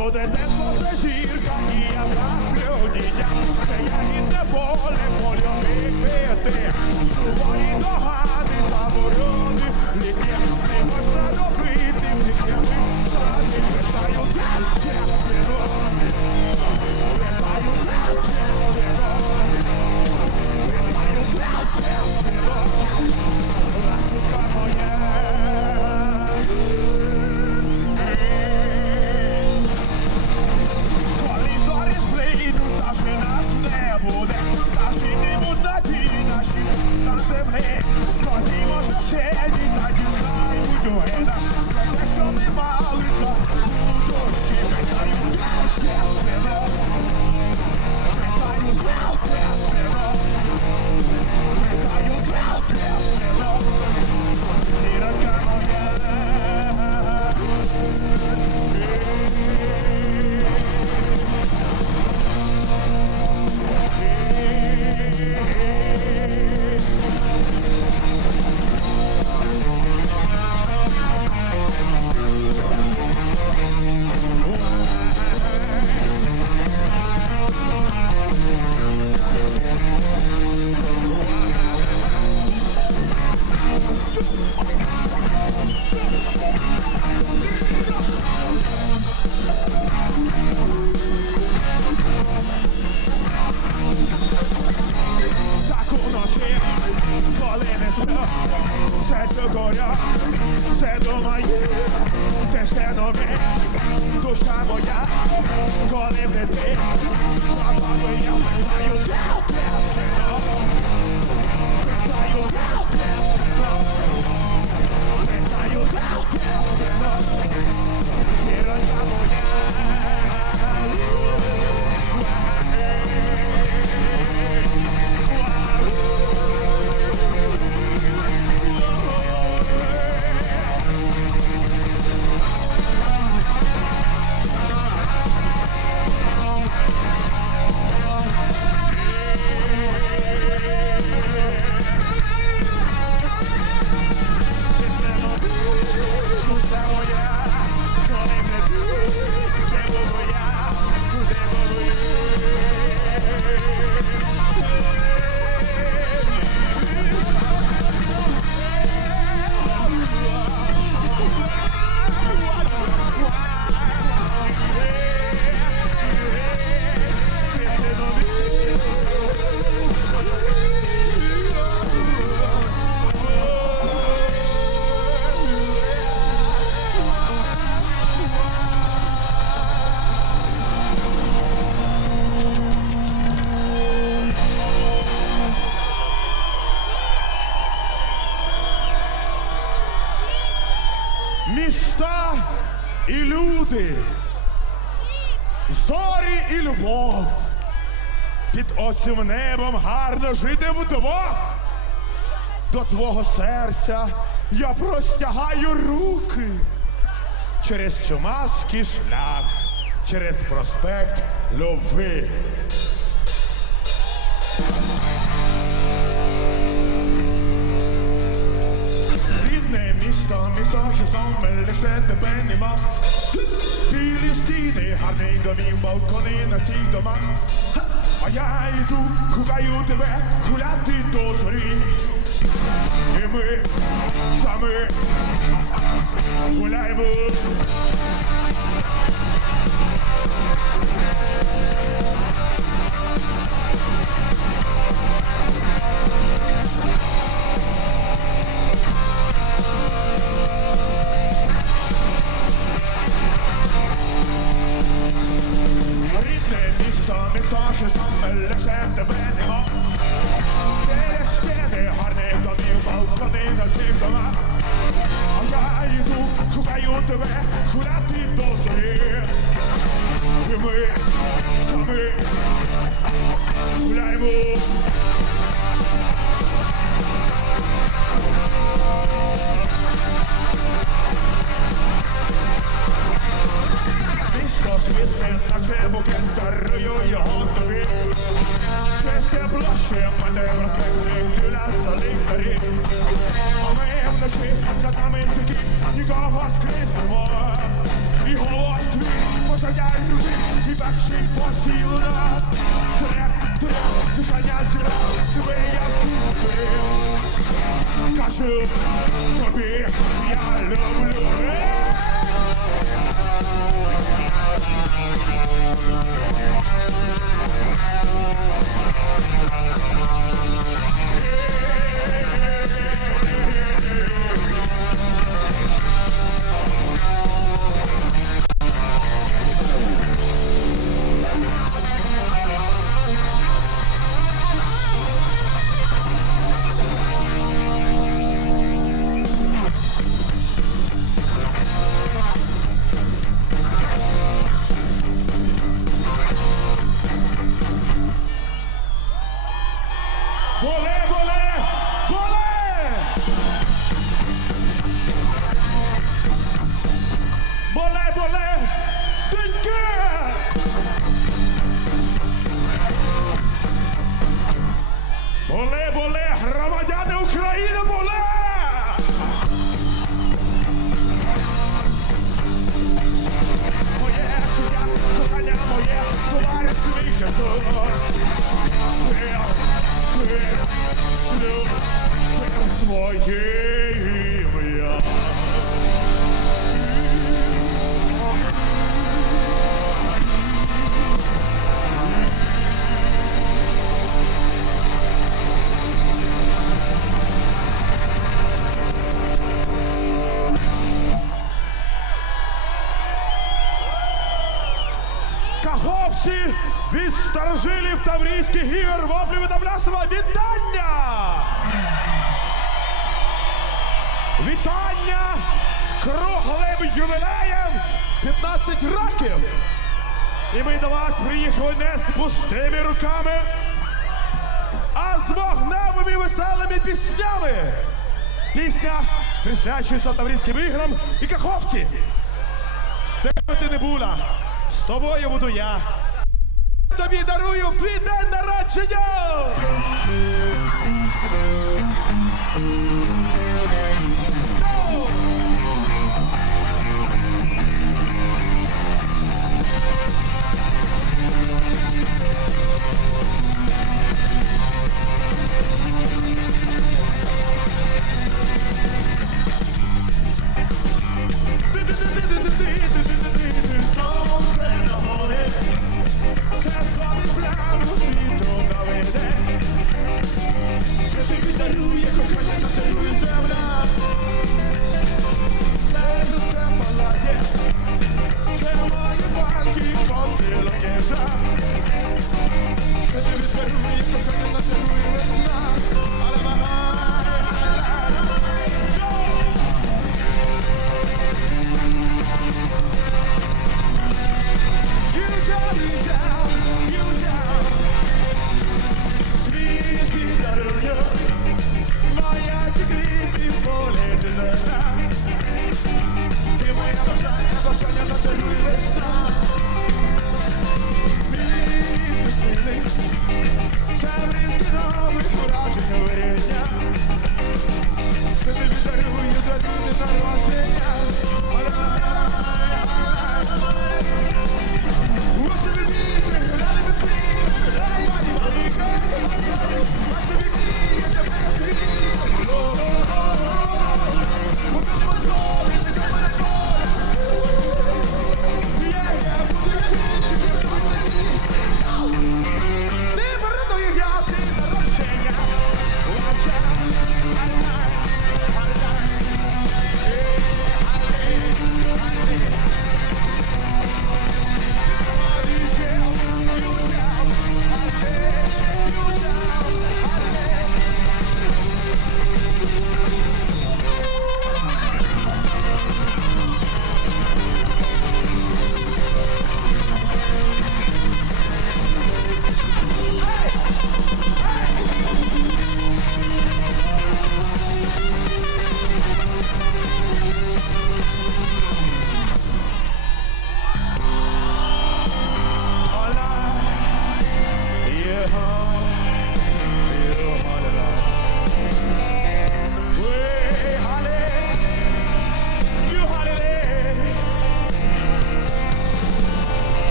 Всюди де схоже зірка, і я застрю дітям, це я ягідне поле, польових бити, суворі догани заборон. цим небом гарно жити вдвох. До твого серця я простягаю руки через чумацький шлях, через проспект Льови. Рідне місто, місто, що знов ми лише тебе нема. Білі стіни, гарний домів, балкони на цій домах я йду, кукаю тебе, гуляти до зорі. І ми саме гуляємо. Посадяй людей, і бачить посіла, треба. треп, дихання зіра, тебе я зубив. Кажу тобі, я люблю. Е! І ми до вас приїхали не з пустими руками, а з вогневими веселими піснями. Пісня присвячується Таврійським іграм і Каховці. Де би ти не була, з тобою буду я. Тобі дарую в твій день народження!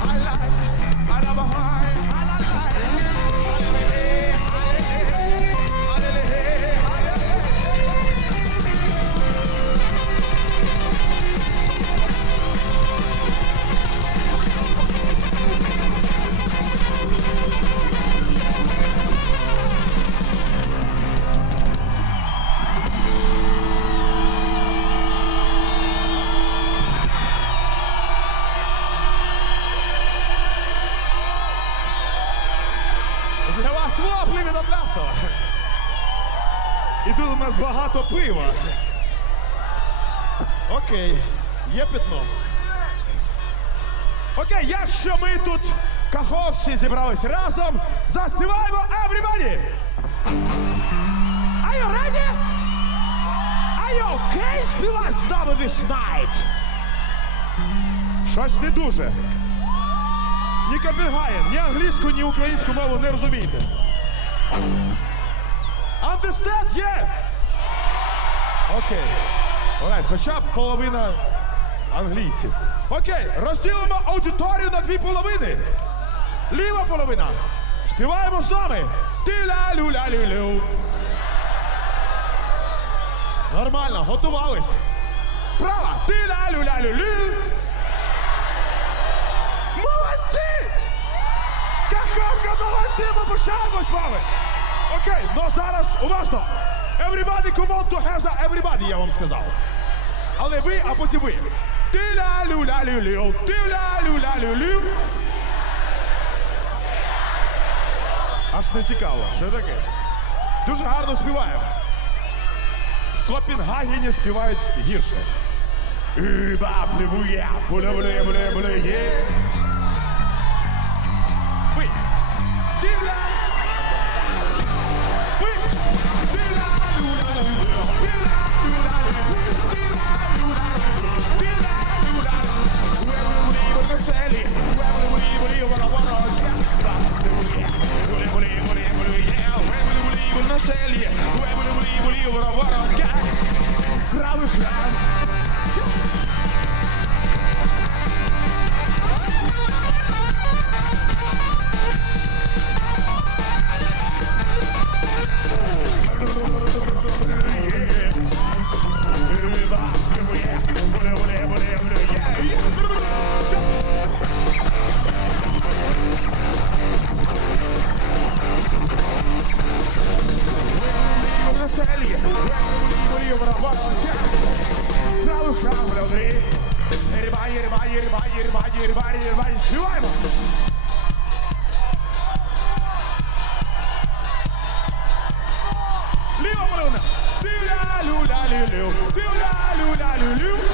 high life. I love a high, high life. І тут у нас багато пива. Окей, є питно. Окей, якщо ми тут каховці зібрались разом, заспіваємо everybody! Are you ready? Are you okay співати з нами this night? Щось не дуже. Ні Копенгаген, ні англійську, ні українську мову не розумієте. Understand? Yeah? Окей. Alright, хоча б половина англійців. Окей, розділимо аудиторію на дві половини. Ліва половина. Співаємо з нами. Ти-ля-лю-ля-лю-лю. Нормально, готувались. Права. Ти-ля-лю-ля-лю-лю. Молодці, пишаємось з вами. Окей, ну зараз уважно. Everybody come on to together, everybody, я вам сказав. Але ви, а потім ви. Ти-ля-лю-ля-лю-лю, ти-ля-лю-ля-лю-лю. Аж не цікаво. Що таке? Дуже гарно співаємо. В Копенгагені співають гірше. Іба пливує, буле-буле-буле-буле-є. Ви. Ти-ля-лю-ля-лю-лю, ти-ля-лю-ля-лю-лю. І